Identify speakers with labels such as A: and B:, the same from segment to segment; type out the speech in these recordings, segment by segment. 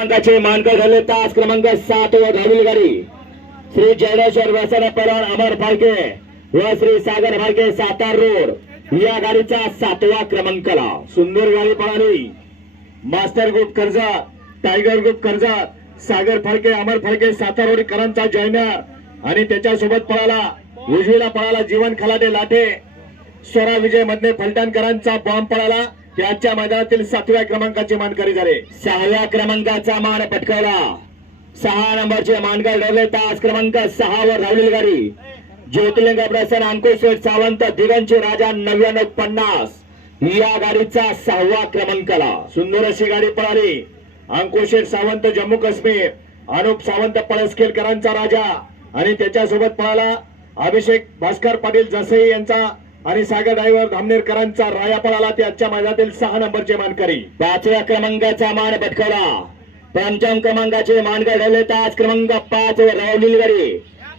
A: क्रमांकाचे मानकर झाले तास क्रमांक सात व धावलेली गाडी. श्री जयडेश्वर व्यसन पवार अमर फाळके व श्री सागर फाळके सातार रोड. या गाडीचा सातवा क्रमांकाला. सुंदर गाडी पळाली. Master group Karjat tiger group Karjat Sagar Phalke Amar Phalke Satara रोडकरांचा जॉईनर आणि त्याच्यासोबत पळाला. उजवीला पळाला जीवन खलाटे लाटे. स्वरा विजय मधने फलटणकरांचा बॉम्ब पळाला. त्यांच्या मैदानातील सातव्या क्रमांकाचे मानकरी झाले. सहाव्या क्रमांकाचा मान पटकावला. सहा नंबरचे मानकर ठरले. तास क्रमांक सहा वर धावलेली गाडी. ज्योतिर्लिंग प्रसन्न अंकुश सावंत दिगंचे राजा नव्याण्णव पन्नास. या गाडीचा सहावा क्रमांकाला सुंदर अशी गाडी पळाली. अंकुशेठ सावंत जम्मू काश्मीर. अनुप सावंत पळसखेलकरांचा राजा. आणि त्याच्यासोबत पळाला अभिषेक भास्कर पाटील जसई यांचा आणि सागर ड्रायव्हर धामनेरकरांचा राया पळाला ते आजच्या मैदानातील सहा नंबरचे मानकरी. पाचव्या क्रमांकाचा मान पटकावला. पंचम क्रमांकाचे मानकर ठरले तास क्रमांक पाच वर रावलेली गाडी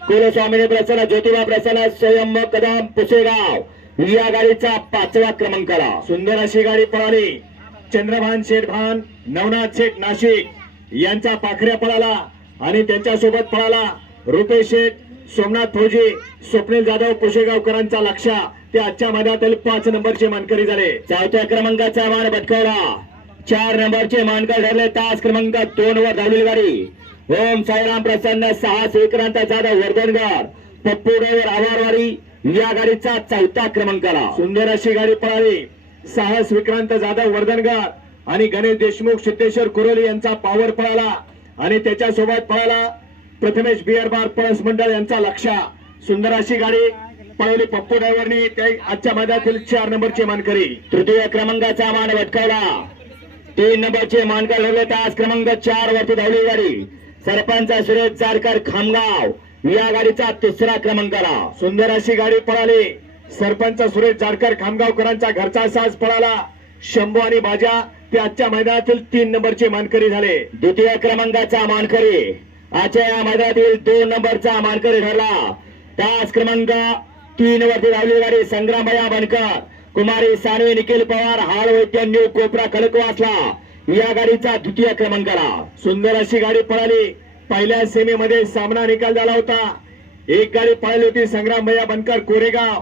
A: प्रसन्न ज्योतिबा प्रसन्न स्वयं कदम पुसेगाव. या गाडीचा पाचव्या क्रमांकाला. सुंदर अशी गाडी पळाली. चंद्रभान शेठ भान नवनाथ शेठ नाशिक यांचा पाखऱ्या पळाला आणि त्यांच्यासोबत पळाला रुपेश शेठ सोमनाथ फौजी स्वप्नील जाधव पुसेगावकरांचा लक्ष ते आजच्या मैदानातील पाच नंबरचे मानकरी झाले. चौथ्या क्रमांकाचा मान भटकवला. चार नंबरचे मानकर ठरले. तास क्रमांक दोन वर धावलेली गाडी ओम साईराम प्रसन्न सहा श्रीकांत जाधव वर्धनगर. पप्पू ड्रायव्हर आवारवाडी. या गाडीचा चौथा क्रमांकाला. सुंदर अशी गाडी पळाली. साहस विक्रांत जाधव वर्धनगर. आणि गणेश देशमुख सिद्धेश्वर कुरोली यांचा पावर पळाला. आणि त्याच्यासोबत पळाला प्रथमेश बिअर बार पळस मंडळ यांचा लक्ष सुंदर अशी गाडी. पळवली पप्पू ड्रायव्हरने आजच्या मैदानातील चार नंबरचे मानकरी. तृतीय क्रमांकाचा मान भटकावला. तीन नंबरचे मानकर ठरले तास क्रमांक चार वरती धावली गाडी. सरपंच सुरेश चारकर खामगाव. या गाडीचा तिसरा क्रमांकाला सुंदर अशी गाडी पळाली. सरपंच सुरेश चारकर खामगावकरांचा घरचा साज पळाला. शंभू आणि बाजा ते आजच्या मैदानातील तीन नंबरचे मानकरी झाले. द्वितीय क्रमांकाचा मानकरी. आजच्या या मैदानातील दोन नंबरचा मानकरी ठरला. तास क्रमांक तीन वरती धावली गाडी. संग्रामया बनकर. कुमारी सानवी निखिल पवार हाल वैद्य न्यू कोपरा खडकवासला या गाडीचा द्वितीय क्रमांकाला सुंदर अशी गाडी पळाली. पहिल्या सेमीमध्ये सामना निकाल झाला होता. एक गाडी पळाली होती संग्राम भैया बनकर कोरेगाव.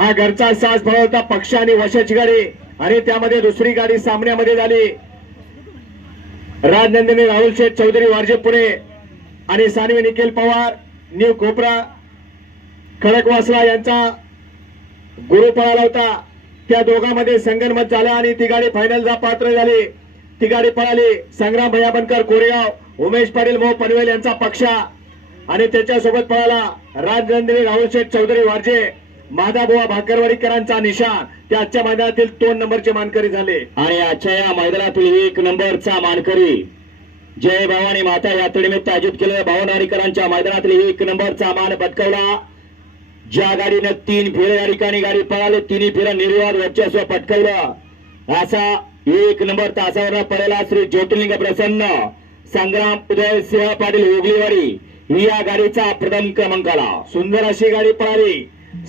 A: हा घरचा साज पळा होता पक्ष आणि वशाची गाडी. आणि त्यामध्ये दुसरी गाडी सामन्यामध्ये झाली. राजनंदिनी राहुल शेठ चौधरी वारजे पुणे. आणि सानवी निखिल पवार न्यू कोपरा. खडकवासला यांचा गुरु पळाला होता. त्या दोघांमध्ये संगनमत झाला आणि ती गाडी फायनलला पात्र झाली. ती गाडी पळाली. संग्राम भैया बनकर कोरेगाव उमेश पाटील मोह पनवेल यांचा पक्ष. आणि त्याच्यासोबत पळाला राजनंदिनी राहुलशेठ चौधरी वारजे माधाबुवा भाकरवाडीकरांचा निशा ते आजच्या मैदानातील दोन नंबरचे मानकरी झाले. आणि आजच्या या मैदानातील एक नंबरचा मानकरी जय भवानी माता यात्रेनिमित्त आयोजित केलेल्या भावनारीकरांच्या मैदानातील एक नंबरचा मान पटकवला. ज्या गाडीनं तीन फेऱ्या या ठिकाणी गाडी पळाली तिन्ही फेऱ्या निर्वाध वर्चस्व पटकवलं. असा एक नंबर तासावर पडलेला श्री ज्योतिर्लिंग प्रसन्न. संग्राम उदय सिंह पाटील ओगलीवाडी या गाडीचा प्रथम क्रमांकाला सुंदर अशी गाडी पळाली.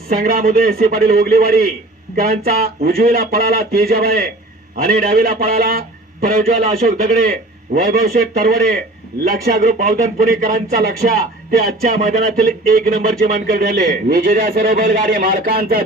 A: संग्राम उदयसिंह पाटील ओगलीवाडी त्यांचा उजवीला पळाला तेजाबाई आणि डावीला पळाला प्रज्वल अशोक दगडे वैभव शेख तरवडे लक्षा ग्रुप बावधन पुणेकरांचा लक्षा. ते आजच्या मैदानातील एक नंबरचे मानकर ठरले विजेत्या सरोवर गाडी मालकांचा